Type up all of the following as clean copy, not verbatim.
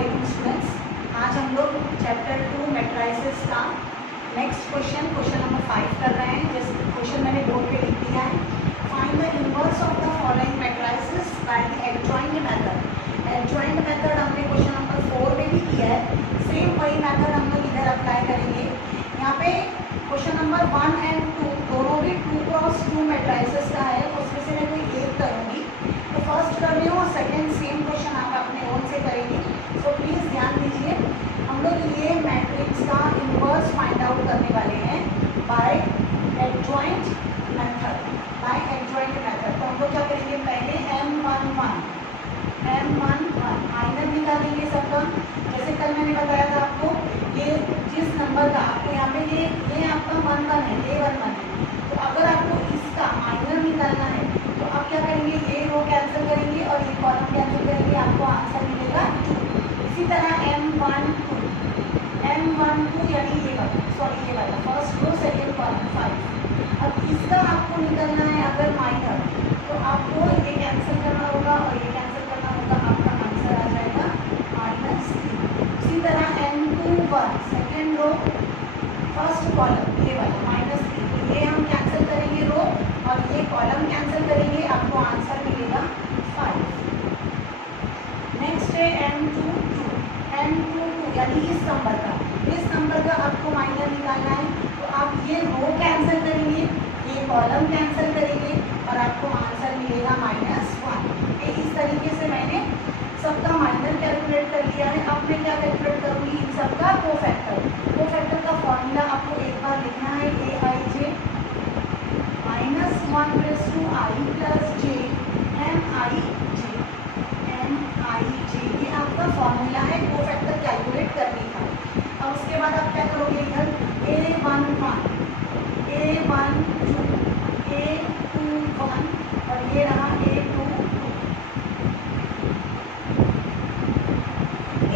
वालेकुम स्टूडेंट्स। आज हम लोग चैप्टर 2 मैट्राइसेस का नेक्स्ट क्वेश्चन नंबर 5 कर रहे हैं। जैसे क्वेश्चन मैंने बोर्ड पे लिख दिया है, find the inverse of the following matrices by the adjoint method. Adjoint method हमने क्वेश्चन नंबर 4 में भी किया है, सेम वही मेथड हम लोग इधर अप्लाई करेंगे। यहाँ पे क्वेश्चन नंबर 1 और 2 दोनों भी 2x2 मैट्राइसेस का है, उसमें से मैं कोई एक करूँगी। तो फर्स्ट कर रही हूँ और सेकेंड सेम क्वेश्चन आप अपने ओन से करेंगे। सो प्लीज़ ध्यान दीजिए, हम लोग ये मैट्रिक्स का इनवर्स फाइंड आउट करने वाले हैं बाय एडजॉइंट मेथड। तो हम लोग क्या करेंगे, पहले M11 माइनर निकालेंगे सबका। जैसे कल मैंने बताया था आपको, ये जिस नंबर का आपको यहाँ पे ये आपका 11 है, A11 है, तो अगर आपको इसका माइनर निकालना है तो आप क्या करेंगे, ये रो कैंसिल करेंगे और ये कॉलम कैंसिल करेंगे, आपको आंसर मिलेगा 2। इसी तरह M12 यानी ये वाला फर्स्ट रो सेकेंड कॉलम 5। अब इसका आपको निकालना है अगर माइनर, तो आपको ये कैंसिल करना होगा और ये कैंसिल करना होगा, आपका आंसर आ जाएगा -3। इसी तरह M21 second row first column ये वाला -3, तो ये हम कैंसिल करेंगे रो और ये कॉलम कैंसिल करेंगे, आपको आंसर मिलेगा 5। नेक्स्ट है M22 यानी इस नंबर का आपको माइनर निकालना है, तो आप ये रो कैंसिल करेंगे, ये कॉलम कैंसिल करेंगे और आपको आंसर मिलेगा -1। इस तरीके से मैंने सबका माइनर कैलकुलेट कर लिया है। अब मैं क्या कैलकुलेट करूँगी, इन सबका कोफैक्टर का फॉर्मूला आपको एक बार लिखना है, Aij -1/i + j Mij, ये आपका फॉर्मूला है कोफैक्टर कैलकुलेट करने का। और उसके बाद आप क्या करोगे, इधर A11 A12 A21 और ये रहा A22।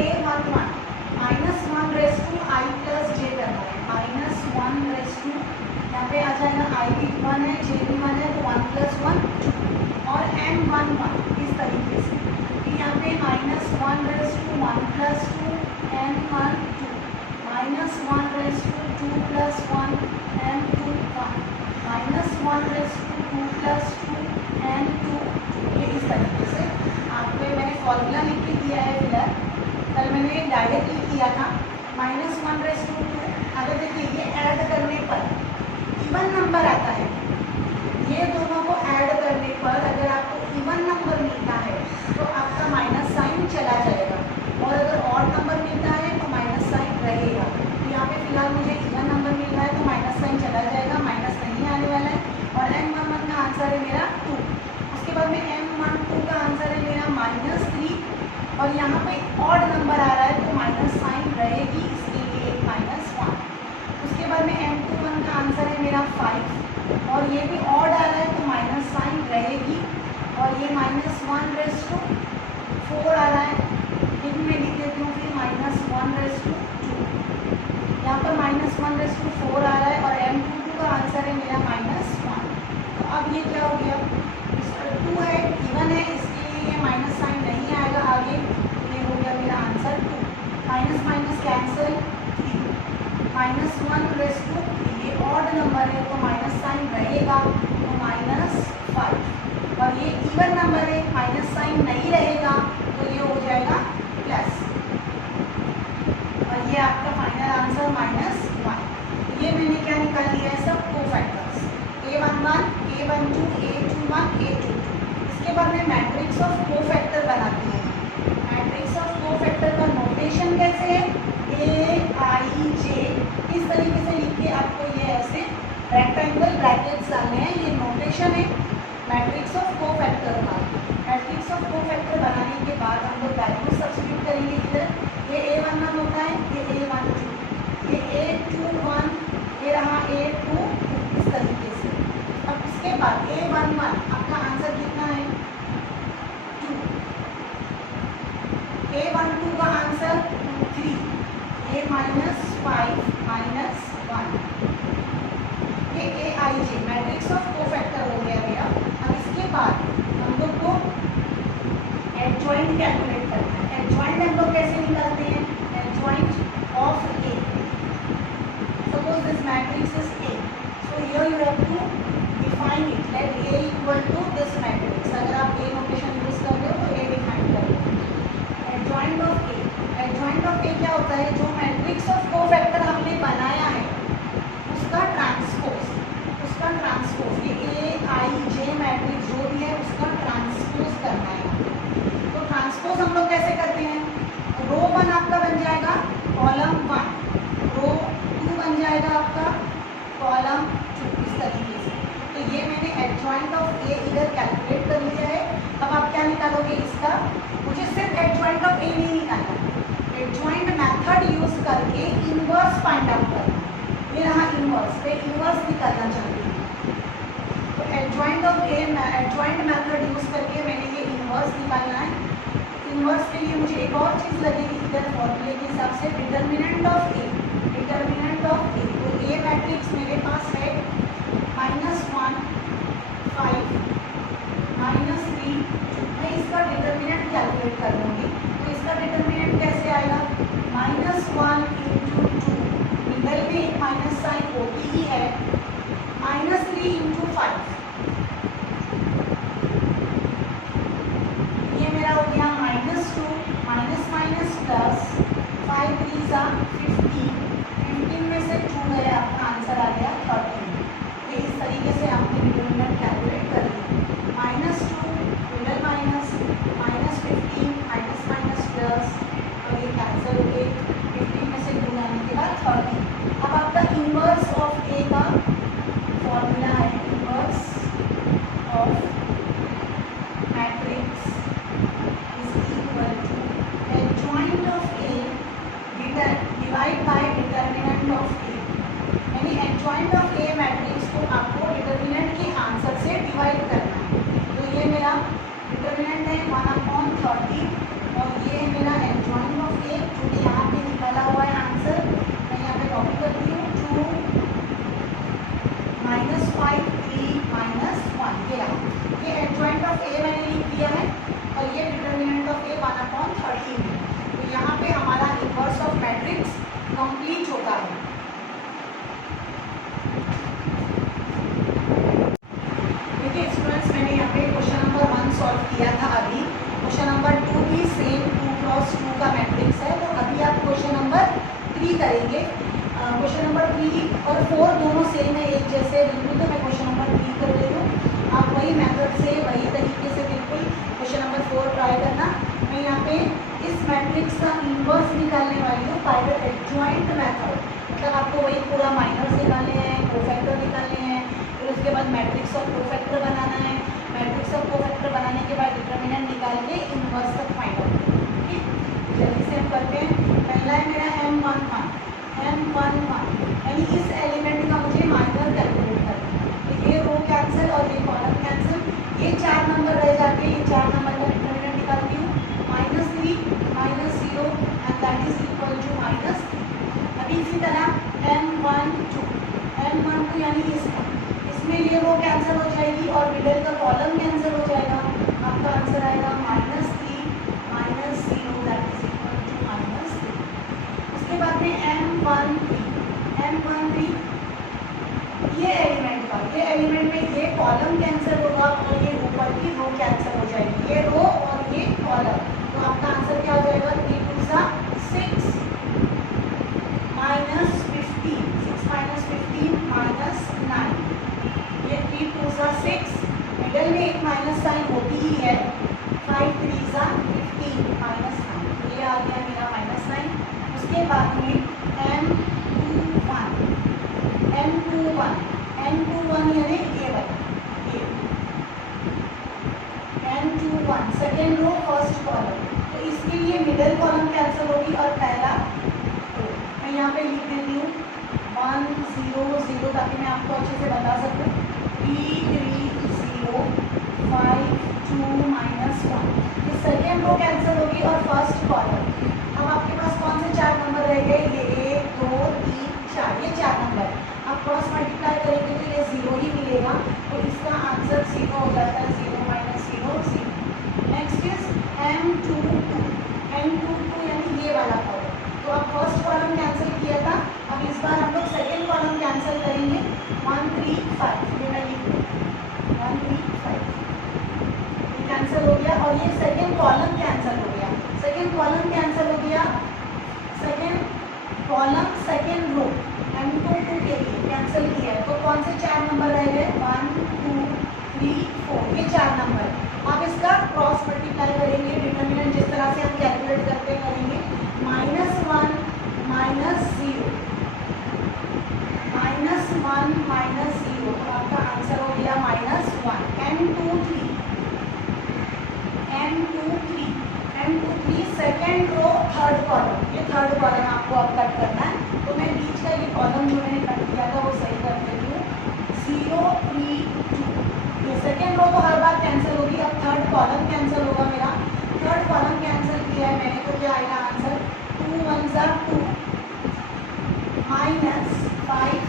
A11 -1/i + j करना है, -1/, यहाँ पे आ जाएगा i भी 1 है, j भी 1 है, तो 1 + 1 2। और M11 इस तरीके से, यहाँ पे -1/1 + 2 M12 -1/2 + 1 M21 -1/2 + 2 M22। ये इस तरीके से आपको मैंने फॉर्मूला लिख के दिया है। फिलहाल कल मैंने डायरेक्टली किया था -1/2। अगर देखिए ये ऐड करने पर इवन नंबर आता है, ये दोनों को ऐड करने पर अगर आपको इवन नंबर मिलता है तो आपका माइनस साइन चला जाएगा, और अगर ऑड नंबर मिलता है तो माइनस साइन रहेगा। तो यहाँ पे फिलहाल मुझे इवन नंबर मिल रहा है तो माइनस साइन चला जाएगा, माइनस नहीं आने वाला है। और M11 का आंसर है मेरा 2। उसके बाद में M12 का आंसर है मेरा -3, और यहाँ पे ऑड नंबर आ रहा है तो माइनस साइन रहेगी, इसलिए एक -1। उसके बाद में M21 का आंसर है मेरा 5, और ये भी ऑड आ रहा है तो माइनस साइन रहेगी, और ये -1/4 आ रहा है, ये भी मैं लिख देती हूँ फिर -1/2। यहाँ पर -1/4 आ रहा है और M22 का आंसर है मेरा -1। तो अब ये क्या हो गया, 2 है, इवन है, इसके लिए ये माइनस साइन नहीं आएगा आगे, ये हो गया मेरा आंसर 2। माइनस कैंसिल, 3 -1/2, ये ऑड नंबर है तो माइनस साइन रहेगा, तो -5। और ये इवन नंबर है, माइनस साइन नहीं रहेगा तो ये हो जाएगा प्लस, और ये आपका फाइनल आंसर -1। ये मैंने क्या निकाल लिया है, सब cofactors A11 A12 A21 A22। इसके बाद में मैट्रिक्स ऑफ कोफैक्टर बनाती हूँ। मैट्रिक्स ऑफ कोफैक्टर का नोटेशन कैसे है, Aij, इस तरीके से लिख के आपको ये ऐसे रेक्टेंगल ब्रैकेट्स डालने हैं, ये नोटेशन है मैट्रिक्स ऑफ कोफैक्टर का। मैट्रिक्स ऑफ कोफैक्टर बनाने के बाद हम लोग वैल्यू सब्स्टिट्यूट करेंगे। इधर ये A11 होता है, ये A12, ये A21, ये रहा A22, इस तरीके से। अब इसके बाद A11 आपका आंसर कितना है 2, A12 का आंसर 3, ये -5 -1, ये Aij मैट्रिक्स ऑफ कोफैक्टर हो गया मेरा। अब इसके बाद हम लोग को एडजॉइंट कैलकुलेट करना है। एडजॉइंट हम लोग कैसे निकालते हैं? Adjoint of a, suppose this matrix is a, so here you have to define it, let a equal to this matrix. अगर आप ए नोटेशन यूज कर रहे हो तो ए डिफाइन करें। Adjoint of a, adjoint of a क्या होता है? जो मैट्रिक्स ऑफ कोफैक्टर हमने बनाया है उसका ट्रांसपोज, उसका ट्रांसपोज, ये ए आई जे मैट्रिक्स जो भी है उसका ट्रांसपोज करना है। तो ट्रांसपोज हम लोग कैसे करते हैं? रो 1 आपका बन जाएगा कॉलम 1, रो 2 बन जाएगा आपका कॉलम 2, इस तरीके से। तो ये मैंने एडजॉइंट ऑफ ए इधर कैलकुलेट कर लिया है। अब आप क्या निकालोगे इसका? मुझे सिर्फ एडजॉइंट ऑफ ए नहीं निकालना, एडजॉइंट मेथड यूज करके इनवर्स फाइंड आउट करना। ये रहा इनवर्स, पे इनवर्स निकालना चाहती हूँ। तो adjoint of a, adjoint method use करके मैंने ये इनवर्स निकालना है। इनवर्स के लिए मुझे एक और चीज़ लगेगी इधर फॉर्मूले के हिसाब से, determinant of a, determinant of a. तो ए मैट्रिक्स मेरे पास है -1 5 -3, मैं इसका डिटर्मिनेंट कैलकुलेट कर लूँगी। तो इसका डिटर्मिनेंट कैसे आएगा? -1 × 2, मिडल में एक माइनस साइन होती ही है, -3 × 5, ये मेरा हो गया -2 माइनस माइनस प्लस 5 3 सा 15, 15 में से 2 गए, आपका आंसर आ गया 13। तो इस तरीके से आपने डिटर्मिनेंट कैलकुलेट कर लिया। -2 middle minus, -15 minus minus plus, और ये कैंसिल हो गए, 15 में से 2 आने के बाद 13। अब आपका इनवर्स ऑफ ए का फॉर्मूला है, inverse of matrix is equal to adjoint of a divide by determinant of a. यानी एडजॉइंट ऑफ ए मैट्रिक्स को आपको डिटर्मिनेंट के आंसर से डिवाइड करना है। तो ये मेरा डिटर्मिनेंट है 1/30, और ये है मेरा एडजॉइंट ऑफ ए, जो कि यहाँ पे निकाला हुआ है आंसर। मैं यहाँ पे कॉपी करती हूँ, 2 -5 3 -1, ये एडजॉइंट ऑफ ए मैंने लिख दिया है, और ये डिटर्मिनेंट ऑफ ए 1/30 है। तो यहाँ पे हमारा इनवर्स ऑफ मैट्रिक्स कंप्लीट होता है। देखिए स्टूडेंट्स, मैंने यहाँ पे क्वेश्चन नंबर 1 सॉल्व किया था अभी। क्वेश्चन नंबर 2 भी सेम 2 × 2 का मैट्रिक्स है। तो अभी आप क्वेश्चन नंबर 3 करेंगे। क्वेश्चन नंबर 3 और 4 दोनों सेम है, एक जैसे बिल्कुल। तो मैं क्वेश्चन नंबर 3 कर रही हूँ। आप वही मेथड से, वही तरीके से बिल्कुल क्वेश्चन नंबर 4 ट्राई करना। मैं यहाँ पे इस मैट्रिक्स का इनवर्स निकालने वाली हूँ बाय द एडजॉइंट मेथड। मतलब आपको वही पूरा माइनर्स निकालने हैं, कोफैक्टर निकालने हैं, फिर उसके बाद मैट्रिक्स ऑफ कोफैक्टर बनाना है। मैट्रिक्स ऑफ कोफैक्टर बनाने के बाद डिटर्मिनेंट निकाल के इनवर्स तक फाइंड आउट करना है। ठीक, जल्दी से हम करते हैं। पहला है मेरा M11, यानी इस एलिमेंट का मुझे माइनर कैलकुलेट करना है। तो ये रो कैंसिल और ये कॉलम कैंसिल, ये 4 नंबर रह जाते हैं। ये 4 नंबर का डिटर्मिनेंट निकालती हूँ, -3 -0 and that is equal to -3। अभी इसी तरह M12 यानी इसमें ये रो कैंसिल हो जाएगी और मिडल का कॉलम कैंसिल हो जाएगा। आपका आंसर आएगा -3 -0 दैट इज इक्वल टू -3। उसके बाद में M13, ये एलिमेंट में ये कॉलम कैंसिल होगा और ये ऊपर की रो कैंसिल हो जाएगी, ये रो और ये कॉलम। तो आपका आंसर क्या हो जाएगा? 3 2 6 -15, 6 -15 -9, ये 3 2 6, मिडल में एक माइनस साइन होती ही है, 5 3 15 -9, ये आ गया मेरा -9। उसके बाद में M21 यानी ये वाला, ये M21 second row first column. तो इसके लिए मिडल कॉलम कैंसिल होगी और पहला रो। मैं यहाँ पे लिख देती हूँ 1 0 0 ताकि मैं आपको अच्छे से बता सकूँ। 3 3 0 5 2 -1, ये सेकेंड रो कैंसिल होगी और फर्स्ट कॉलम। अब आपके पास कौन से 4 नंबर रह गए? ये 1 2 3 4, ये 4 नंबर। आप क्रॉस मल्टीप्लाई करेंगे तो ये 0 ही मिलेगा, तो इसका आंसर 0 हो जाता है, 0 -0 0। नेक्स्ट इज M22 ये सेकेंड रो थर्ड कॉलम, ये थर्ड कॉलम आपको अब कट करना है। तो मैं बीच का ये कॉलम जो मैंने कट किया था वो सही कर देती हूँ। 0 3 2, ये सेकेंड रो तो हर बार कैंसिल होगी। अब थर्ड कॉलम कैंसिल होगा मेरा। थर्ड कॉलम कैंसिल किया है मैंने तो क्या आएगा आंसर 2 1 2 माइनस 5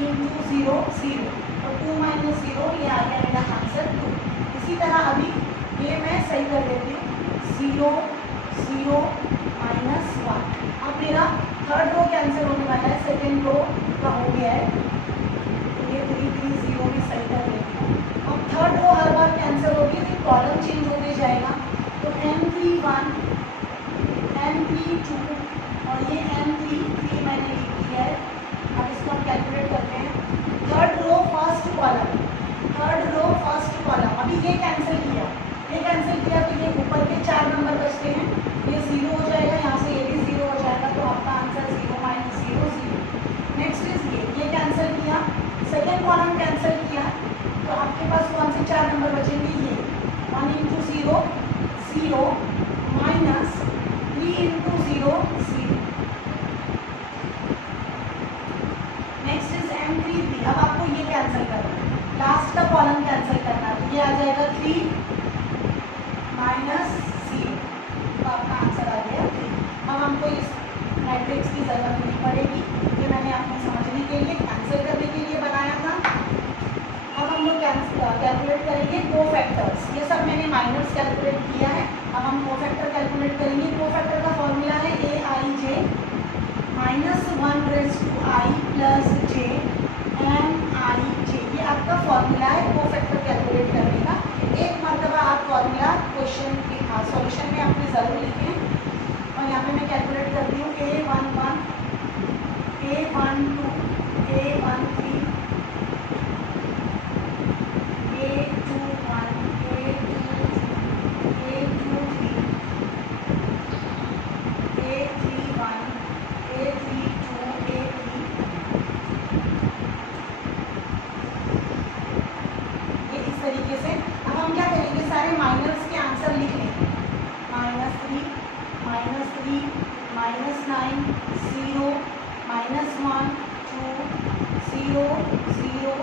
इंटू 0 0, और 2 माइनस 0 ये आ गया मेरा आंसर 2। इसी तरह अभी ये मैं सही कर देती हूँ 0 0 माइनस 1। अब मेरा थर्ड रो कैंसिल होने वाला है, सेकेंड रो का हो गया है, तो ये 3 3 0 भी सही कर देती हूँ। अब थर्ड रो हर बार कैंसिल होगी तो कॉलम चेंज होते जाएगा। तो m3 1 m3 2 और ये m3 3 मैंने लिख दिया है। अब इसको हम कैलकुलेट करते हैं। Third row first column, third row first column, अभी ये कैंसिल किया, ये कैंसिल किया तो ये ऊपर के 4 नंबर बचते हैं, ये 0 हो जाएगा, यहाँ से ये भी 0 हो जाएगा। तो आपका आंसर 0 माइनस 0 0। नेक्स्ट इज ये कैंसिल किया, सेकेंड कॉलम कैंसिल किया, तो आपके पास कौन से 4 नंबर बचेंगे? ये 1 into 0 0 minus 3 into 0 0। Next is m3 3। अब आपको ये कैंसिल करना है, लास्ट का कॉलम कैंसिल करना है, तो ये आ जाएगा 3 माइनस 0, तो आपका आंसर आ गया 3। अब हमको इस मैट्रिक्स की ज़रूरत नहीं पड़ेगी, ये मैंने आपको समझने के लिए कैंसिल करने के लिए बनाया था। अब हम लोग कैलकुलेट करेंगे कोफैक्टर्स। ये सब मैंने माइनर्स कैलकुलेट किया है, अब हम कोफैक्टर कैलकुलेट करेंगे। कोफैक्टर का फॉर्मूला है aij minus 1/i plus j mij, ये आपका फॉर्मूला है कोफैक्टर कैलकुलेट करने का। एक मरतबा आप फॉर्मूला क्वेश्चन के सॉल्यूशन में आपने ज़रूर लिखें। और यहाँ पे मैं कैलकुलेट करती हूँ a11 a12 a13 a21 a22 a23 a31 a32 a3, ये इस तरीके से। अब हम क्या करेंगे, सारे माइनर्स के आंसर लिख लेंगे। -3 -3 -9 0 -1 2 0 0,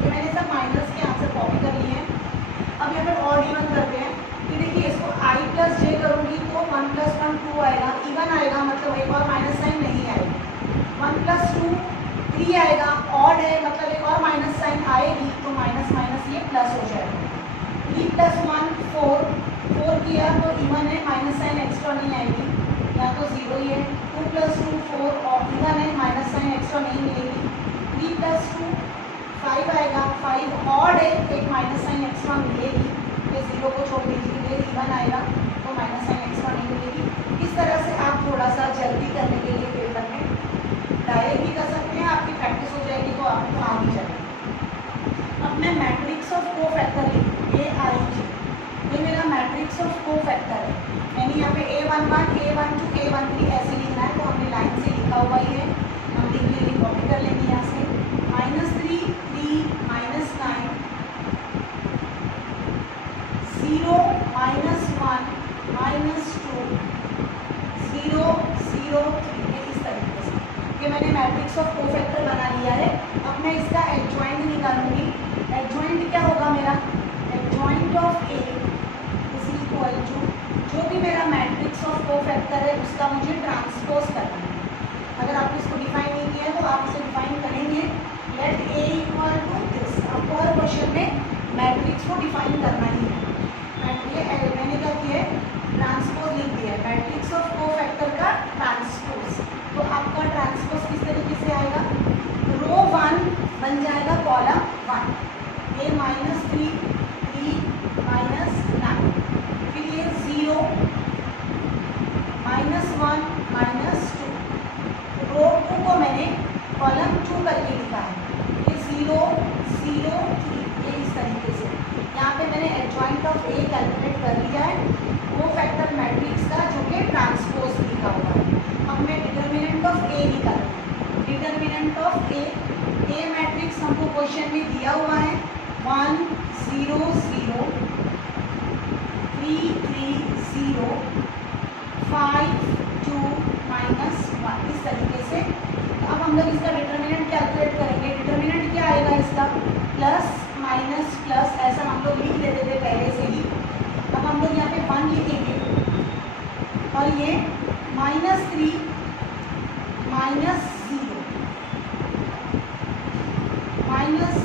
ये मैंने सब माइनर्स के आंसर कॉपी कर लिए हैं। अब यहाँ पर ऑड इवन करते हैं कि देखिए इसको i प्लस जे करूँगी तो 1 + 1 2 आएगा, इवन आएगा, मतलब एक और माइनस साइन नहीं आएगी। 1 + 2 3 आएगा, ऑड है मतलब एक और माइनस साइन आएगी, तो माइनस माइनस ये प्लस हो जाएगा। 3 + 1 4 4 किया तो इवन है, माइनस साइन एक्स्ट्रा नहीं आएगी, या तो 0 ही है। 2 + 2 4 और इवन है, माइनस साइन एक्स्ट्रा नहीं मिलेगी। 3 + 2 5 आएगा, 5 ऑड है, एक माइनस साइन एक्स्ट्रा मिलेगी, ये 0 को छोड़ दीजिए, ये इवन आएगा तो माइनस साइन एक्स्ट्रा नहीं मिलेगी। इस तरह से आप थोड़ा सा जल्दी करने के लिए पेपर में डायरेक्ट भी कर सकते हैं, आपकी प्रैक्टिस हो जाएगी तो आपको आ भी जाएगा। अब मैं मैट्रिक्स ऑफ कोफैक्टर लिखूँ aij, ये मेरा मैट्रिक्स ऑफ कोफैक्टर है। यानी यहाँ पे a11 a12 a13 ऐसे लिखना है, तो हमने लाइन से लिखा हुआ ही है, हम लिख लेंगे, कॉपी कर लेंगे यहाँ से। -3 3 -9 0 -1 -2 0 0 3, ये इस तरीके से ये मैंने मैट्रिक्स ऑफ कोफैक्टर बना लिया है। अब मैं इसका एडजॉइंट निकालूंगी। एडजॉइंट क्या होगा मेरा? Adjoint of a is equal to, जो भी मेरा मैट्रिक्स ऑफ कोफैक्टर है उसका मुझे ट्रांसपोज करना है। अगर आपने इसको डिफाइन नहीं किया है तो आप इसे डिफाइन करेंगे, let a equal to this. आपको हर क्वेश्चन में मैट्रिक्स को डिफाइन करना ही है। मैंने क्या किया है, ट्रांसपोज लिख दिया है, मैट्रिक्स ऑफ कोफैक्टर का ट्रांसपोज। तो आपका ट्रांसपोज किस तरीके से आएगा, रो 1 बन जाएगा कॉलम 1, ये -3 3 -9, फिर ये 0 -1 -2, रो 2 को मैंने कॉलम 2 करके लिखा है, ये 0 0 3, ये इस तरीके से। यहाँ पे मैंने एडजॉइंट ऑफ a कैलकुलेट कर लिया है, कोफैक्टर मैट्रिक्स का, जो कि ट्रांसपोज लिखा हुआ है। अब मैं डिटर्मिनेंट ऑफ a निकालूंगी। डिटर्मिनेंट ऑफ a मैट्रिक्स हमको क्वेश्चन में दिया हुआ है 1 0 0 3 3 0 हम लोग इसका डिटर्मिनेंट कैलकुलेट करेंगे। डिटर्मिनेंट क्या आएगा इसका, प्लस माइनस प्लस, ऐसा हम लोग लिख लेते थे पहले से ही। अब हम लोग यहाँ पे 1 लिखेंगे और ये -3 -0 -0 -3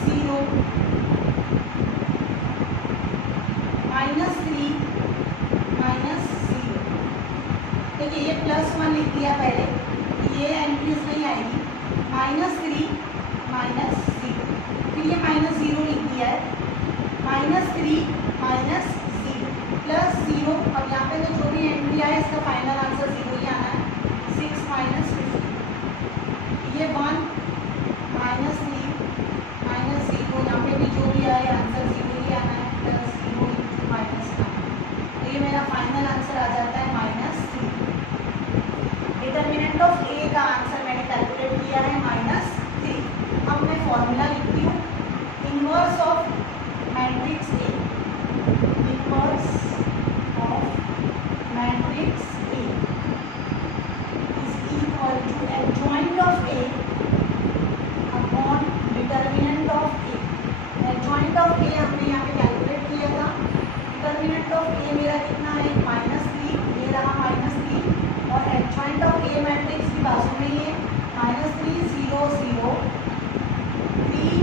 -0। देखिए ये +1 लिख दिया पहले, ये एंट्रीज नहीं आएगी। -3 -0, फिर ये -0 लिख दिया है, -3 -0 +0। अब यहाँ पे तो जो भी एंट्री आए इसका फाइनल आंसर 0 ही आना है। 6 -50, ये 1 -3 -0, यहाँ पे भी जो भी आए आंसर 0 ही आना है, +0 × -9। तो ये मेरा फाइनल आंसर आ जाता है -3। डिटर्मिनेंट ऑफ ए का आंसर मैंने कैलकुलेट किया है -3। अब मैं फॉर्मूला लिखती हूँ, inverse of matrix a, inverse of matrix a is equal to adjoint of a upon determinant of a. Adjoint of a हमने यहाँ पे कैलकुलेट किया था। डिटर्मिनेंट ऑफ ए मेरा कितना है, -3, ये रहा -3, और एडजॉइंट ऑफ ए मैट्रिक्स की बाजू में ये -3 0 0 3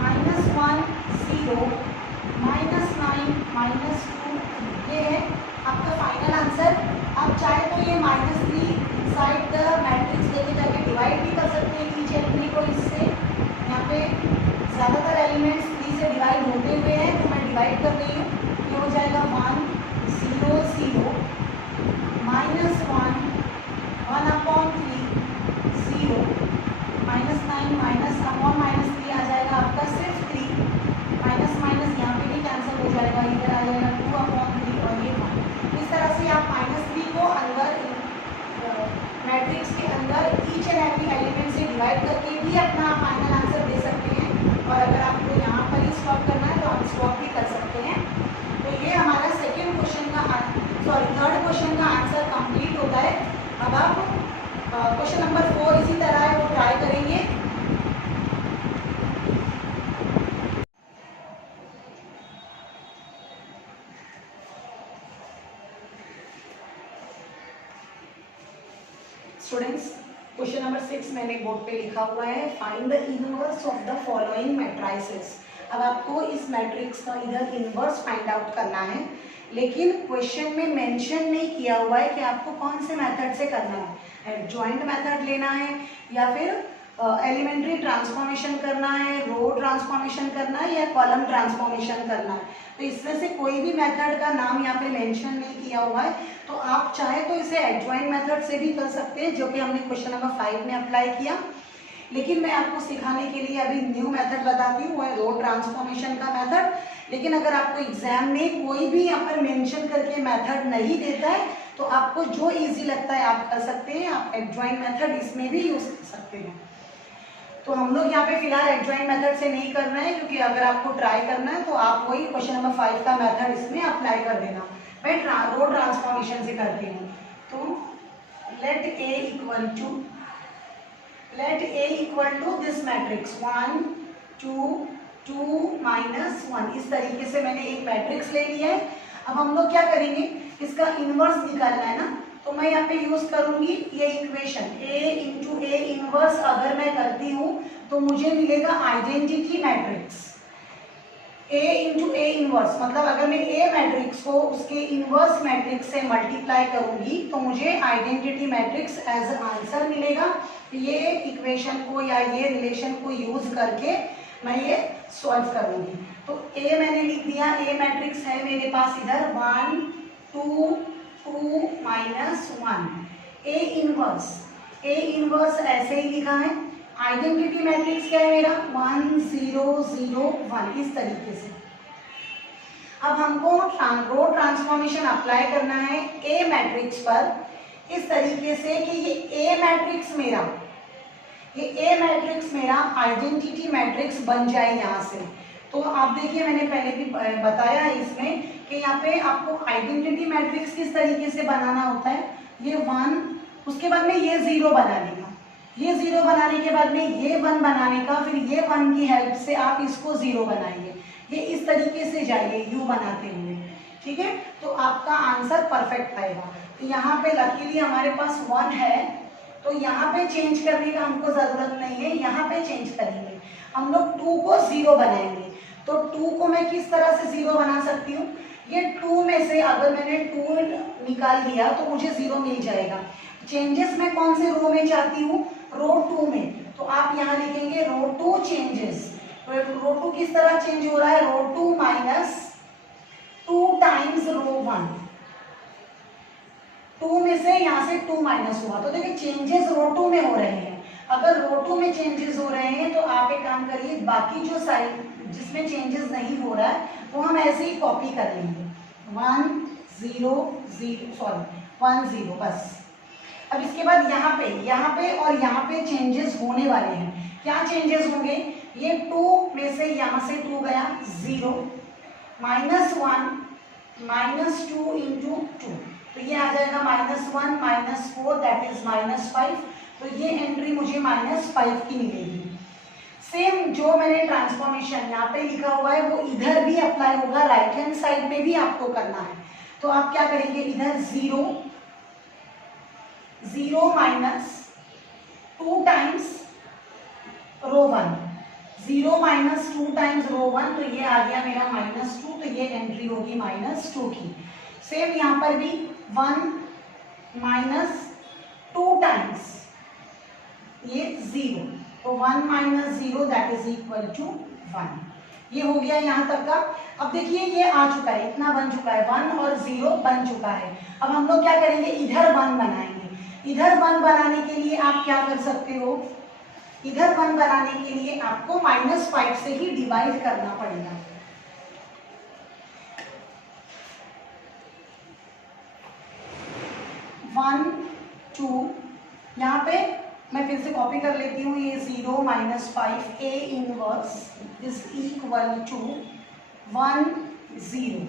-1 0 -9 -2, ये है आपका फाइनल आंसर। आप चाहे तो ये -3 इनसाइड द मैट्रिक्स लेके जाके डिवाइड भी कर सकते हैं ईच एंट्री को इससे। यहाँ पे ज़्यादातर एलिमेंट्स 3 से डिवाइड होते हुए हैं, तो मैं डिवाइड कर रही हूँ। ये हो जाएगा 1 0 0 -1 1/3 0 -9 -3 आ जाएगा आपका सिर्फ 3, माइनस माइनस यहाँ पे भी कैंसिल हो जाएगा, इधर आ जाएगा 2/3 और ये 1। इस तरह से आप -3 को अंदर मैट्रिक्स के अंदर ईच एंड एवरी एलिमेंट से डिवाइड करके भी अपना फाइनल आंसर दे सकते हैं, और अगर आपको यहाँ पर ही स्वैप करना है तो आप स्वैप भी कर सकते हैं। तो ये हमारा थर्ड क्वेश्चन का आंसर कंप्लीट होता है। अब आप क्वेश्चन नंबर 4 इसी तरह है वो ट्राई करेंगे। स्टूडेंट्स, क्वेश्चन नंबर 6 मैंने बोर्ड पे लिखा हुआ है, find the inverse of the following matrices. अब आपको इस मैट्रिक्स का इधर इनवर्स फाइंड आउट करना है, लेकिन क्वेश्चन में मेंशन नहीं किया हुआ है कि आपको कौन से मेथड से करना है। एडजॉइंट मेथड लेना है या फिर एलिमेंट्री ट्रांसफॉर्मेशन करना है, रो ट्रांसफॉर्मेशन करना है या कॉलम ट्रांसफॉर्मेशन करना है। तो इसमें से कोई भी मेथड का नाम यहाँ पे मेंशन नहीं किया हुआ है, तो आप चाहे तो इसे एडजॉइंट मेथड से भी कर सकते हैं, जो कि हमने क्वेश्चन नंबर 5 में अप्लाई किया। लेकिन मैं आपको सिखाने के लिए अभी न्यू मेथड बताती हूँ, वो है रो ट्रांसफॉर्मेशन का मेथड। लेकिन अगर आपको एग्जाम में कोई भी यहाँ पर मेंशन करके मेथड नहीं देता है, तो आपको जो इजी लगता है आप कर सकते हैं। आप एडजॉइंट मेथड इसमें भी यूज कर सकते हैं। तो हम लोग यहाँ पे फिलहाल एडजॉइंट मेथड से नहीं करना है, क्योंकि अगर आपको ट्राई करना है तो आप वही क्वेश्चन नंबर 5 का मेथड इसमें अप्लाई कर देना। मैं रो ट्रांसफॉर्मेशन से करती हूँ। तो let a equal to this matrix 1 2 2 -1, इस तरीके से मैंने एक मैट्रिक्स ले लिया है। अब हम लोग क्या करेंगे, इसका इनवर्स निकालना है ना, तो मैं यहाँ पे यूज करूंगी ये equation A into a inverse. अगर मैं करती हूँ तो मुझे मिलेगा identity matrix A into a inverse, मतलब अगर मैं A मैट्रिक्स को उसके इनवर्स मैट्रिक्स से मल्टीप्लाई करूंगी तो मुझे आइडेंटिटी मैट्रिक्स एज आंसर मिलेगा। ये इक्वेशन को या ये रिलेशन को यूज करके मैं ये सॉल्व करूंगी। तो A मैंने लिख दिया, A मैट्रिक्स है मेरे पास इधर 1 2 2 -1। ए इनवर्स ऐसे ही लिखा है। आइडेंटिटी मैट्रिक्स क्या है मेरा 1 0 0 1, इस तरीके से। अब हमको रो ट्रांसफॉर्मेशन अप्लाई करना है ए मैट्रिक्स पर, इस तरीके से कि ये ए मैट्रिक्स मेरा आइडेंटिटी मैट्रिक्स बन जाए यहाँ से। तो आप देखिए, मैंने पहले भी बताया है इसमें कि यहाँ पे आपको आइडेंटिटी मैट्रिक्स किस तरीके से बनाना होता है। ये 1, उसके बाद में ये 0 बना लेगा, ये 0 बनाने के बाद में ये 1 बनाने का, फिर ये 1 की हेल्प से आप इसको 0 बनाएंगे। ये इस तरीके से जाइए यू बनाते हुए, ठीक है, तो आपका आंसर परफेक्ट आएगा। तो यहाँ पे लकीली हमारे पास 1 है, तो यहाँ पे चेंज करने का हमको जरूरत नहीं है, यहाँ पे चेंज करेंगे हम लोग, 2 को 0 बनाएंगे। तो 2 को मैं किस तरह से 0 बना सकती हूँ, ये 2 में से अगर मैंने 2 निकाल दिया तो मुझे 0 मिल जाएगा। चेंजेस मैं कौन से रो में चाहती हूँ, रो 2 में, तो आप यहाँ लिखेंगे रो 2 चेंजेस। रो 2 किस तरह चेंज हो रहा है, रो 2 माइनस 2 टाइम्स रो 1, 2 में से यहाँ से 2 माइनस हुआ, तो देखिए चेंजेस रो 2 में हो रहे हैं। अगर रो 2 में चेंजेस हो रहे हैं तो आप एक काम करिए, बाकी जो साइड जिसमें चेंजेस नहीं हो रहा है वो हम ऐसे ही कॉपी कर लेंगे, 1 0 बस। अब इसके बाद यहाँ पे और यहाँ पे चेंजेस होने वाले हैं। क्या चेंजेस होंगे, ये 2 में से यहाँ से 2 गया 0, -1 -2 इंटू 2, तो ये आ जाएगा -1 -4 दैट इज -5, तो ये एंट्री मुझे -5 की मिलेगी। सेम जो मैंने ट्रांसफॉर्मेशन यहाँ पे लिखा हुआ है वो इधर भी अप्लाई होगा, राइट हैंड साइड में भी आपको करना है। तो आप क्या करेंगे, इधर 0 माइनस 2 टाइम्स रो 1, 0 माइनस 2 टाइम्स रो 1, तो ये आ गया मेरा -2, तो ये एंट्री होगी -2 की। सेम यहाँ पर भी 1 माइनस 2 टाइम्स ये 0, तो 1 minus 0 that is equal to 1। ये हो गया यहाँ तक का। अब देखिए ये आ चुका है, इतना बन चुका है, 1 और 0 बन चुका है। अब हम लोग क्या करेंगे, इधर 1 बनाएंगे। इधर 1 बनाने के लिए आप क्या कर सकते हो, इधर 1 बनाने के लिए आपको -5 से ही डिवाइड करना पड़ेगा। वन 2, यहाँ पे मैं फिर से कॉपी कर लेती हूँ, ये 0 -5 A inverse is equal to 1 0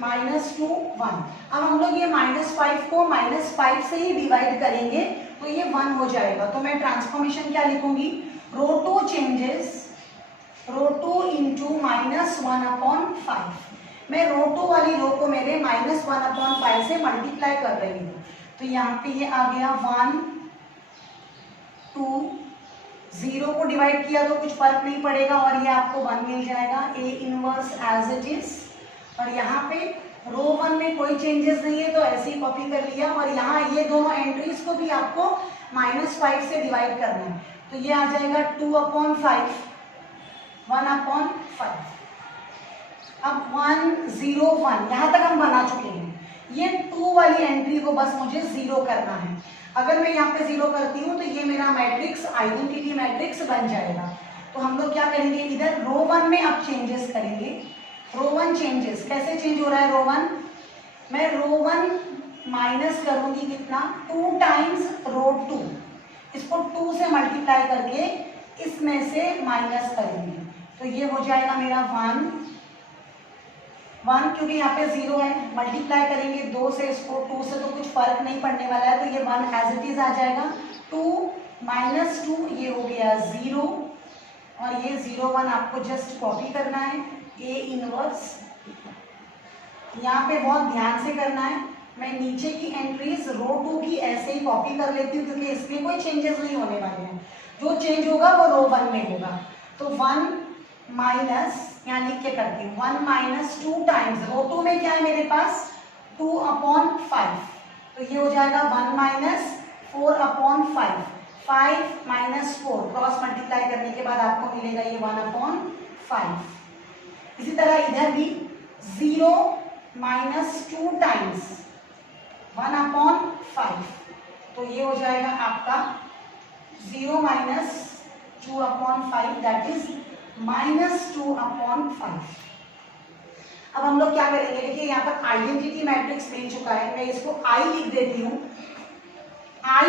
-2 1। अब हम लोग ये -5 को -5 से ही डिवाइड करेंगे तो ये 1 हो जाएगा। तो मैं ट्रांसफॉर्मेशन क्या लिखूंगी, रो 2 चेंजेस रो 2 इंटू -1/5। मैं रो 2 वाली रो को मेरे -1/5 से मल्टीप्लाई कर रही हूँ, तो यहाँ पे ये आ गया 1 2, 0 को डिवाइड किया तो कुछ फर्क नहीं पड़ेगा और ये आपको 1 मिल जाएगा, A inverse as it is. और यहाँ पे रो 1 में कोई चेंजेस नहीं है तो ऐसे ही कॉपी कर लिया, और यहाँ ये दोनों एंट्रीज को भी आपको -5 से डिवाइड करना है, तो ये आ जाएगा 2/5 1/5। अब 1 0 1 यहाँ तक हम बना चुके हैं, ये 2 वाली एंट्री को बस मुझे 0 करना है। अगर मैं यहाँ पे 0 करती हूँ तो ये मेरा मैट्रिक्स आइडेंटिटी मैट्रिक्स बन जाएगा। तो हम लोग क्या करेंगे, इधर रो 1 में अब चेंजेस करेंगे। रो 1 चेंजेस कैसे चेंज हो रहा है, रो 1 मैं रो 1 माइनस करूंगी कितना, 2 टाइम्स रो 2, इसको 2 से मल्टीप्लाई करके इसमें से माइनस करेंगे, तो ये हो जाएगा मेरा 1 क्योंकि यहाँ पे 0 है, मल्टीप्लाई करेंगे 2 से, इसको 2 से तो कुछ फर्क नहीं पड़ने वाला है, तो ये 1 एज इट इज आ जाएगा। 2 -2 ये हो गया 0, और ये 0 1 आपको जस्ट कॉपी करना है, A इनवर्स। यहाँ पे बहुत ध्यान से करना है, मैं नीचे की एंट्रीज रो 2 की ऐसे ही कॉपी कर लेती हूँ क्योंकि इसमें कोई चेंजेस नहीं होने वाले हैं, जो चेंज होगा वो रो 1 में होगा। तो 1 माइनस यहाँ लिख के करती हूँ, 1 - 2 टाइम्स रो 2 में क्या है मेरे पास 2/5, तो ये हो जाएगा 1 - 4/5, 5 - 4 क्रॉस मल्टीप्लाई करने के बाद आपको मिलेगा ये 1/5। इसी तरह इधर भी 0 - 2 टाइम्स 1/5, तो ये हो जाएगा आपका 0 - 2/5 दैट इज -2/5। अब हम लोग क्या करेंगे, देखिए यहाँ पर आइडेंटिटी मैट्रिक्स मिल चुका है, मैं इसको I लिख देती हूँ, I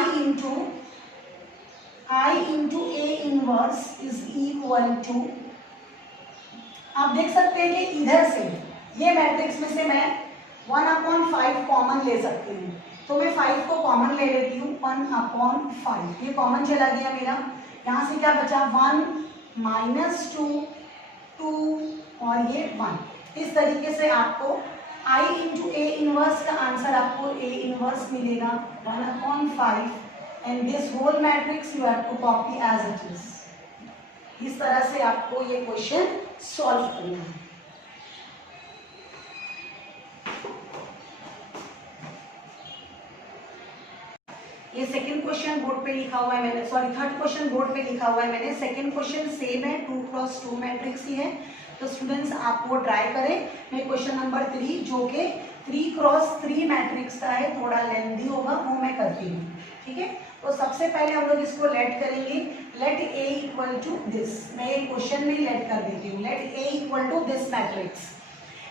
into A inverse is equal to, आप देख सकते हैं कि इधर से ये मैट्रिक्स में से मैं 1/5 कॉमन ले सकती हूँ, तो मैं 5 को कॉमन ले लेती हूँ, 1/5 ये कॉमन चला गया मेरा। यहाँ से क्या बचा 1 -2 2 और ये 1। इस तरीके से आपको I इंटू ए इनवर्स का आंसर आपको ए इनवर्स मिलेगा 1/5 and this whole matrix you have to copy as it is. इस तरह से आपको ये क्वेश्चन सॉल्व करना है। ये सेकंड क्वेश्चन बोर्ड पे लिखा हुआ है मैंने, सॉरी थर्ड क्वेश्चन बोर्ड पे लिखा हुआ है मैंने। सेकंड क्वेश्चन सेम है, 2x2 मैट्रिक्स ही है। तो स्टूडेंट्स आप वो ट्राई करें। मैं क्वेश्चन नंबर 3 जो कि 3x3 मैट्रिक्स का है, थोड़ा लेंथी होगा, वो मैं करती हूँ, ठीक है। तो सबसे पहले हम लोग इसको लेट करेंगे, let a equal to this. मैं ये क्वेश्चन में लेट कर देती हूँ, let a equal to this matrix.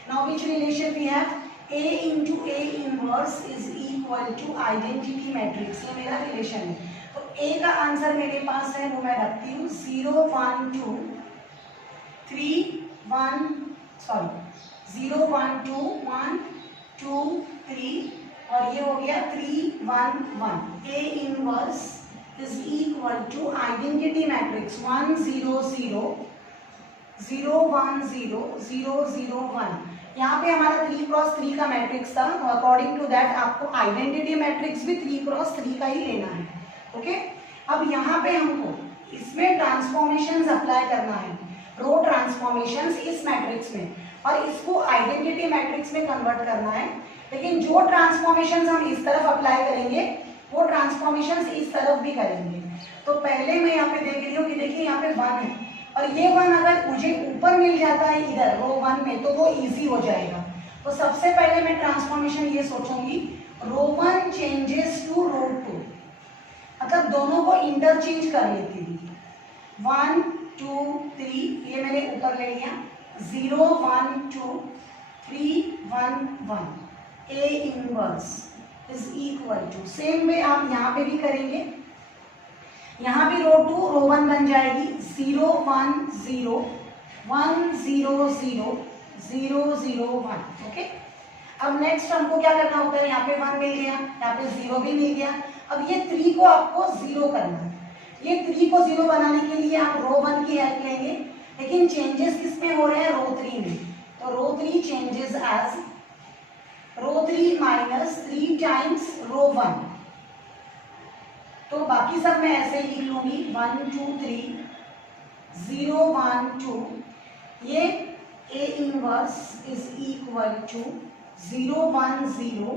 Now which relation we have, A into a inverse is equal to identity matrix. ये मेरा रिलेशन है। तो A का आंसर मेरे पास है, वो मैं रखती हूँ 0 1 2 3 1 सॉरी 0 1 2 1 2 3 और ये हो गया 3 1 1। A inverse is equal to identity matrix 1 0 0 0 1 0 0 0 1। यहाँ पे हमारा 3x3 का मैट्रिक्स था, अकॉर्डिंग टू दैट आपको आइडेंटिटी मैट्रिक्स भी 3x3 का ही लेना है, ओके। अब यहाँ पे हमको इसमें ट्रांसफॉर्मेशंस अप्लाई करना है, रो ट्रांसफॉर्मेशंस इस मैट्रिक्स में, और इसको आइडेंटिटी मैट्रिक्स में कन्वर्ट करना है। लेकिन जो ट्रांसफॉर्मेशंस हम इस तरफ अप्लाई करेंगे वो ट्रांसफॉर्मेशंस इस तरफ भी करेंगे। तो पहले मैं यहाँ पे देख रही हूँ कि देखिए यहाँ पे 1 है, और ये 1 अगर मुझे ऊपर मिल जाता है इधर रो 1 में तो वो इजी हो जाएगा। तो सबसे पहले मैं ट्रांसफॉर्मेशन ये सोचूंगी, रो 1 चेंजेस टू रो 2, मतलब दोनों को इंटरचेंज कर लेती हूँ। 1 2 3 ये मैंने ऊपर ले लिया, 0 1 2 3 1 1। A inverse is equal to, same way आप यहाँ पे भी करेंगे, यहाँ भी रो 2 रो 1 बन जाएगी 0 1 0 1 0 0 0 0 1, ओके। अब नेक्स्ट हमको क्या करना होता है, यहाँ पे 1 मिल गया, यहाँ पे 0 भी मिल गया। अब ये 3 को आपको 0 करना है। ये 3 को 0 बनाने के लिए आप रो 1 की हेल्प लेंगे, लेकिन चेंजेस किस में हो रहे हैं, रो 3 में। तो रो 3 चेंजेस एज रो 3 माइनस 3 टाइम्स रो 1। तो बाकी सब मैं ऐसे ही लिख लूंगी 1 2 3 0 1 2। ये a inverse is equal to 0 1 0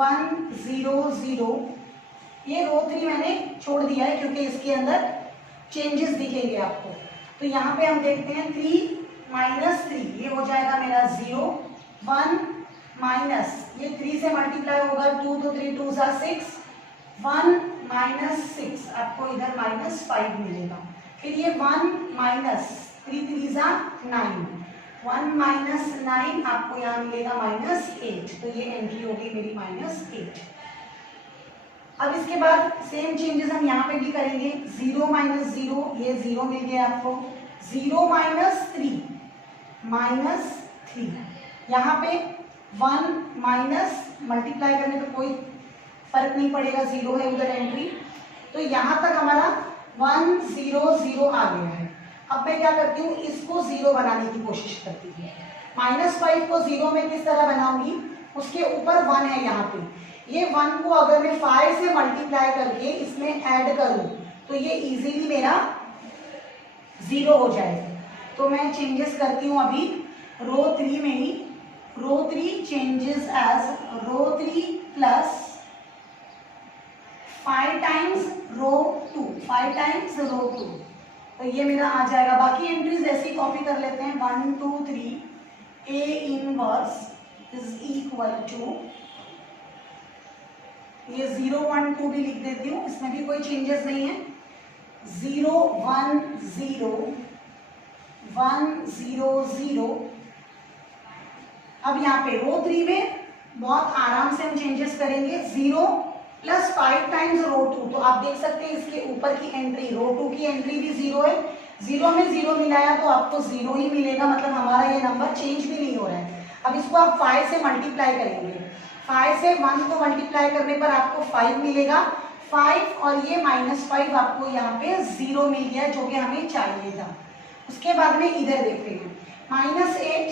1 0 0। ये रो 3 मैंने छोड़ दिया है क्योंकि इसके अंदर चेंजेस दिखेंगे आपको। तो यहाँ पे हम देखते हैं 3 माइनस 3, ये हो जाएगा मेरा 0 1 माइनस, ये 3 से मल्टीप्लाई होगा 2 तो 3 2 सा 6 1 माइनस 6, आपको इधर -5 मिलेगा। फिर ये 1 माइनस 3 3 सा 9, 1 माइनस 9 आपको यहाँ मिलेगा -8। तो ये एंट्री होगी मेरी -8। अब इसके बाद सेम चेंजेस हम यहाँ पे भी करेंगे, 0 माइनस 0 ये 0 मिल गया आपको, 0 माइनस 3 -3, यहाँ पे 1 माइनस मल्टीप्लाई करने पे कोई फर्क नहीं पड़ेगा, 0 है उधर एंट्री। तो यहाँ तक हमारा 1 0 0 आ गया है। अब मैं क्या करती हूँ, इसको 0 बनाने की कोशिश करती हूँ। -5 को 0 में किस तरह बनाऊंगी, उसके ऊपर 1 है यहाँ पे, ये 1 को अगर मैं 5 से मल्टीप्लाई करके इसमें ऐड करूँ तो ये इजीली मेरा 0 हो जाएगा। तो मैं चेंजेस करती हूँ अभी रो 3 में ही, रो 3 चेंजेस एज रो 3 प्लस 5 टाइम्स रो 2, 5 टाइम्स रो 2। तो ये मेरा आ जाएगा। बाकी एंट्रीज ऐसे ही कॉपी कर लेते हैं, 1 2 3 a inverse is equal to, ये 0 1 2 भी लिख देती हूँ, इसमें भी कोई चेंजेस नहीं है, 0 1 0 1 0 0। अब यहाँ पे रो 3 में बहुत आराम से हम चेंजेस करेंगे, 0 प्लस 5 टाइम्स रो 2। तो आप देख सकते हैं इसके ऊपर की एंट्री, रो 2 की एंट्री भी 0 है, 0 में 0 मिलाया तो आपको 0 ही मिलेगा, मतलब हमारा ये नंबर चेंज भी नहीं हो रहा है। अब इसको आप 5 से मल्टीप्लाई करेंगे, 5 से 1 को मल्टीप्लाई करने पर आपको 5 मिलेगा, 5 और ये -5 आपको यहाँ पे 0 मिल गया जो कि हमें चाहिए था। उसके बाद में इधर देखते हैं, -8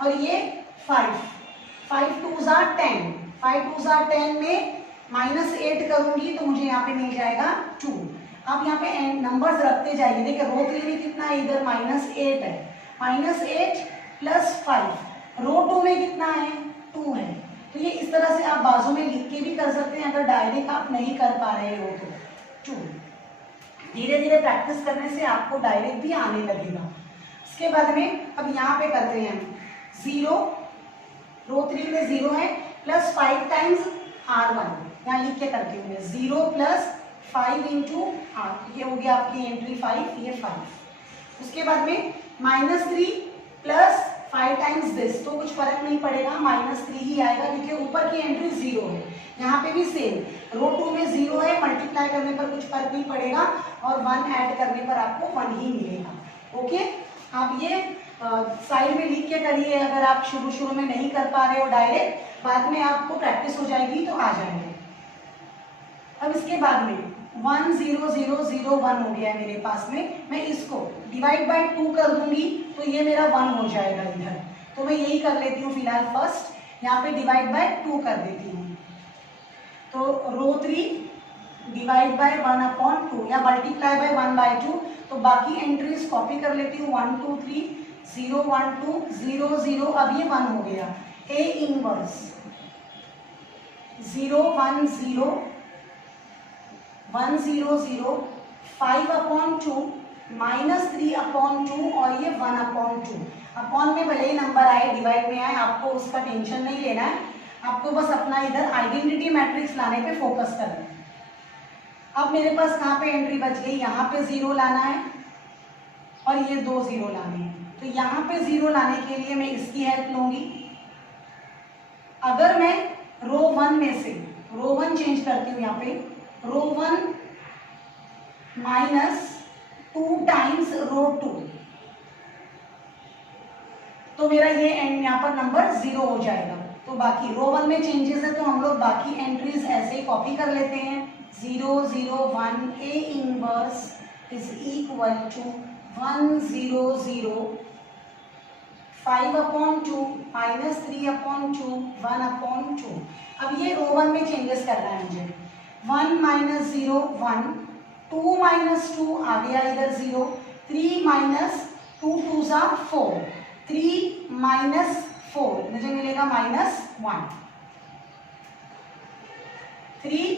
और ये 5, 5 2s are 10, 5 2s are 10 में -8 करूंगी तो मुझे यहाँ पे मिल जाएगा 2। अब यहाँ पे नंबर्स रखते जाइए, देखिए रो 3 में कितना है, इधर -8 है, -8 + 5, रो 2 में कितना है, 2 है। तो ये इस तरह से आप बाजू में लिख के भी कर सकते हैं, अगर डायरेक्ट आप नहीं कर पा रहे हो तो 2। धीरे धीरे प्रैक्टिस करने से आपको डायरेक्ट भी आने लगेगा। उसके बाद में अब यहाँ पे करते हैं 0, रो 3 में 0 है, +5 टाइम्स R1, यहाँ लिख के करती हूँ मैं, 0 + 5 × R, ये हो गया आपकी एंट्री 5, ये 5। उसके बाद में -3 + 5 टाइम्स दिस, तो कुछ फर्क नहीं पड़ेगा, -3 ही आएगा क्योंकि ऊपर की एंट्री 0 है। यहाँ पे भी सेम, रो 2 में 0 है, मल्टीप्लाई करने पर कुछ फर्क नहीं पड़ेगा और 1 ऐड करने पर आपको 1 ही मिलेगा। ओके, आप ये साइड में लिख के करिए, अगर आप शुरू में नहीं कर पा रहे हो डायरेक्ट, बाद में आपको प्रैक्टिस हो जाएगी तो आ जाएंगे। अब इसके बाद में 1 0 0 0 1 हो गया है मेरे पास में, मैं इसको डिवाइड बाय 2 कर दूंगी तो ये मेरा 1 हो जाएगा इधर, तो मैं यही कर लेती हूँ फिलहाल। फर्स्ट यहाँ पे डिवाइड बाय 2 कर देती हूँ, तो रो 3 डिवाइड बाय 1/2 या मल्टीप्लाई बाय 1/2, तो बाकी एंट्रीज कॉपी कर लेती हूँ, 1 2 3 0 1 2 0 0, अब ये 1 हो गया, A इनवर्स 0 1 0 1 0 0 5/2 -3/2 और ये 1/2। अपॉन में भले ही नंबर आए, डिवाइड में आए, आपको उसका टेंशन नहीं लेना है, आपको बस अपना इधर आइडेंटिटी मैट्रिक्स लाने पे फोकस करना है। अब मेरे पास कहाँ पे एंट्री बच गई, यहाँ पे 0 लाना है और ये 2 0 लाने हैं, तो यहाँ पे 0 लाने के लिए मैं इसकी हेल्प लूंगी। अगर मैं रो 1 में से रो 1 चेंज करती हूँ, यहाँ पे रो 1 -2 टाइम्स रो 2, तो मेरा ये एंड यहाँ पर नंबर 0 हो जाएगा। तो बाकी रो 1 में चेंजेस है तो हम लोग बाकी एंट्रीज ऐसे ही कॉपी कर लेते हैं, 0 0 1 A inverse is equal to 1 0 0 5/2 -3/2 1/2। अब ये रो 1 में चेंजेस करना है मुझे, 1 -0 1, 2 -2 आ गया इधर 0, 3 -2 2s are 4, 3 - 4 मुझे मिलेगा -1, 3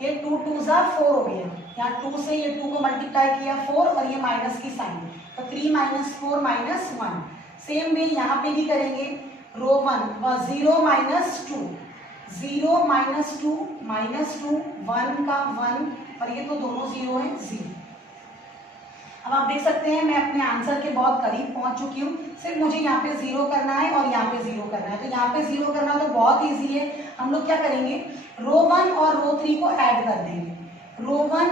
ये 2 2s are 4 हो गया, यहाँ 2 से ये 2 को मल्टीप्लाई किया 4 और ये माइनस की साइन, तो 3 - 4 -1। सेम वे यहाँ पे भी करेंगे, रो 1 व 0 - 2 0 -2 -2 1 का 1 और ये तो दोनों 0 है, 0। अब आप देख सकते हैं मैं अपने आंसर के बहुत करीब पहुंच चुकी हूँ, सिर्फ मुझे यहाँ पे 0 करना है और यहाँ पे 0 करना है। तो यहाँ पे 0 करना तो बहुत इजी है, हम लोग क्या करेंगे, रो 1 और रो 3 को ऐड कर देंगे, रो 1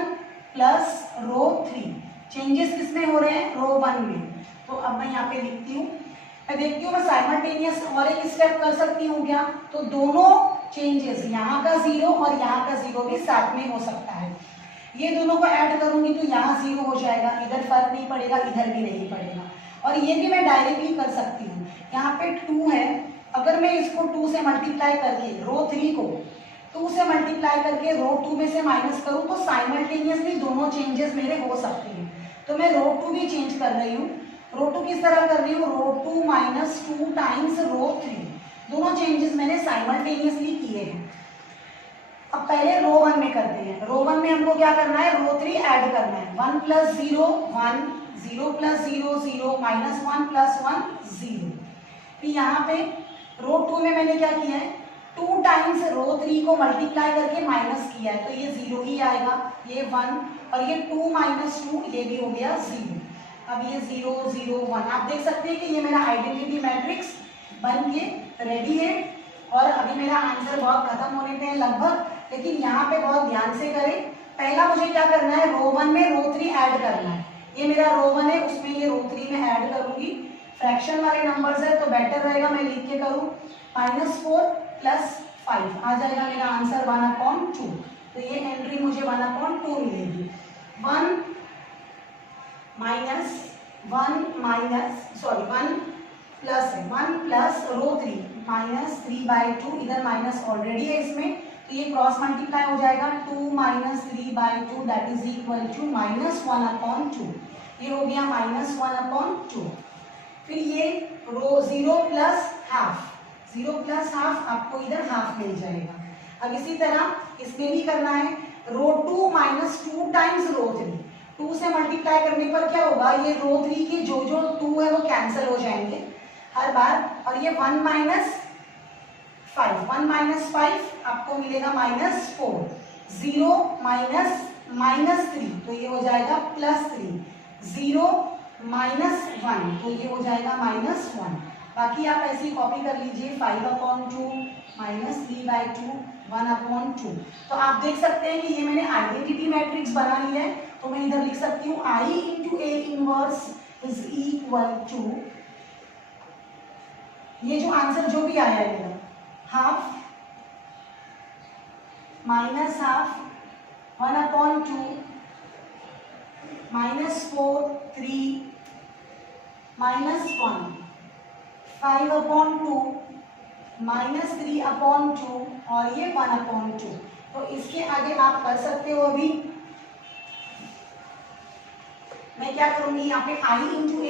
प्लस रो 3। चेंजेस किसमें हो रहे हैं, रो 1 में। तो अब मैं यहाँ पे लिखती हूँ, मैं देखती हूँ मैं साइमल्टेनियस और एक स्टेप कर सकती हूँ क्या, तो दोनों चेंजेस यहाँ का 0 और यहाँ का 0 भी साथ में हो सकता है। ये दोनों को ऐड करूंगी तो यहाँ 0 हो जाएगा, इधर फर्क नहीं पड़ेगा, इधर भी नहीं पड़ेगा। और ये भी मैं डायरेक्टली कर सकती हूँ, यहाँ पे 2 है, अगर मैं इसको 2 से मल्टीप्लाई करके रो 3 को 2 से मल्टीप्लाई करके रो 2 में से माइनस करूँ तो साइमल्टेनियसली दोनों चेंजेस मेरे हो सकते हैं। तो मैं रो 2 भी चेंज कर रही हूँ, रो 2 किस तरह कर रही हूँ, रो 2 -2 टाइम्स रो 3, दोनों चेंजेस मैंने साइमल्टेनियसली किए हैं। अब पहले रो 1 में करते हैं, रो 1 में हमको क्या करना है, रो 3 ऐड करना है, 1 + 0 1, 0 + 0 0, -1 + 1 0। फिर यहाँ पे रो 2 में मैंने क्या किया है, 2 टाइम्स रो 3 को मल्टीप्लाई करके माइनस किया है, तो ये 0 ही आएगा, ये 1 और ये 2 - 2 ये भी हो गया 0। अब ये 0 0 1, आप देख सकते हैं कि ये मेरा आइडेंटिटी मैट्रिक्स बन के रेडी है। और अभी मेरा आंसर बहुत खत्म होने पे है लगभग, लेकिन यहाँ पे बहुत ध्यान से करें। पहला मुझे क्या करना है, रो 1 में रो 3 ऐड करना है, ये मेरा रो 1 है, उसमें ये रो 3 में ऐड करूंगी। फ्रैक्शन वाले नंबर्स है तो बेटर रहेगा मैं लिख के करूँ -4 + 5 आ जाएगा मेरा आंसर 1/2। तो ये एंट्री मुझे 1/2 मिलेगी। 1 प्लस है 1 प्लस रो 3 -3/2 इधर माइनस ऑलरेडी है इसमें तो ये क्रॉस मल्टीप्लाई हो जाएगा 2 - 3/2 दैट इज इक्वल टू -1/2। ये हो गया -1/2। फिर ये रो 0 प्लस हाफ आपको इधर हाफ मिल जाएगा। अब इसी तरह इसमें भी करना है रो 2 - 2 टाइम्स रो 3। 2 से मल्टीप्लाई करने पर क्या होगा ये रो 3 के जो 2 है वो कैंसिल हो जाएंगे हर बार और ये 1 - 5 आपको मिलेगा -4। 0 - 3 तो ये हो जाएगा +3। 0 - 1 तो ये हो जाएगा -1। बाकी आप ऐसे ही कॉपी कर लीजिए 5/2 -3/2 1/2। तो आप देख सकते हैं कि ये मैंने आइडेंटिटी मैट्रिक्स बना लिया है तो मैं इधर लिख सकती हूँ I × A inverse is equal to ये जो आंसर जो भी आया है मेरा हाफ -हाफ 1/2 -4 3 -1 5/2 -3/2 और ये 1/2। तो इसके आगे आप कर सकते हो। अभी मैं क्या करूंगी यहाँ पे I × A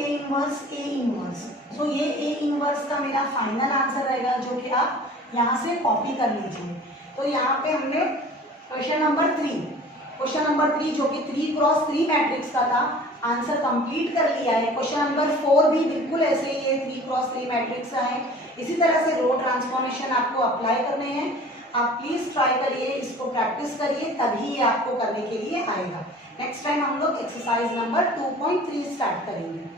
इनवर्स सो ये A इनवर्स का मेरा फाइनल आंसर रहेगा जो कि आप यहाँ से कॉपी कर लीजिए। तो यहाँ पे हमने क्वेश्चन नंबर 3 जो कि 3x3 मैट्रिक्स का था आंसर कंप्लीट कर लिया है। क्वेश्चन नंबर 4 भी बिल्कुल ऐसे ही है 3x3 मैट्रिक्स का है। इसी तरह से रो ट्रांसफॉर्मेशन आपको अप्लाई करने हैं। आप प्लीज ट्राई करिए, इसको प्रैक्टिस करिए, तभी ये आपको करने के लिए आएगा। नेक्स्ट टाइम हम लोग एक्सरसाइज नंबर 2.3 स्टार्ट करेंगे।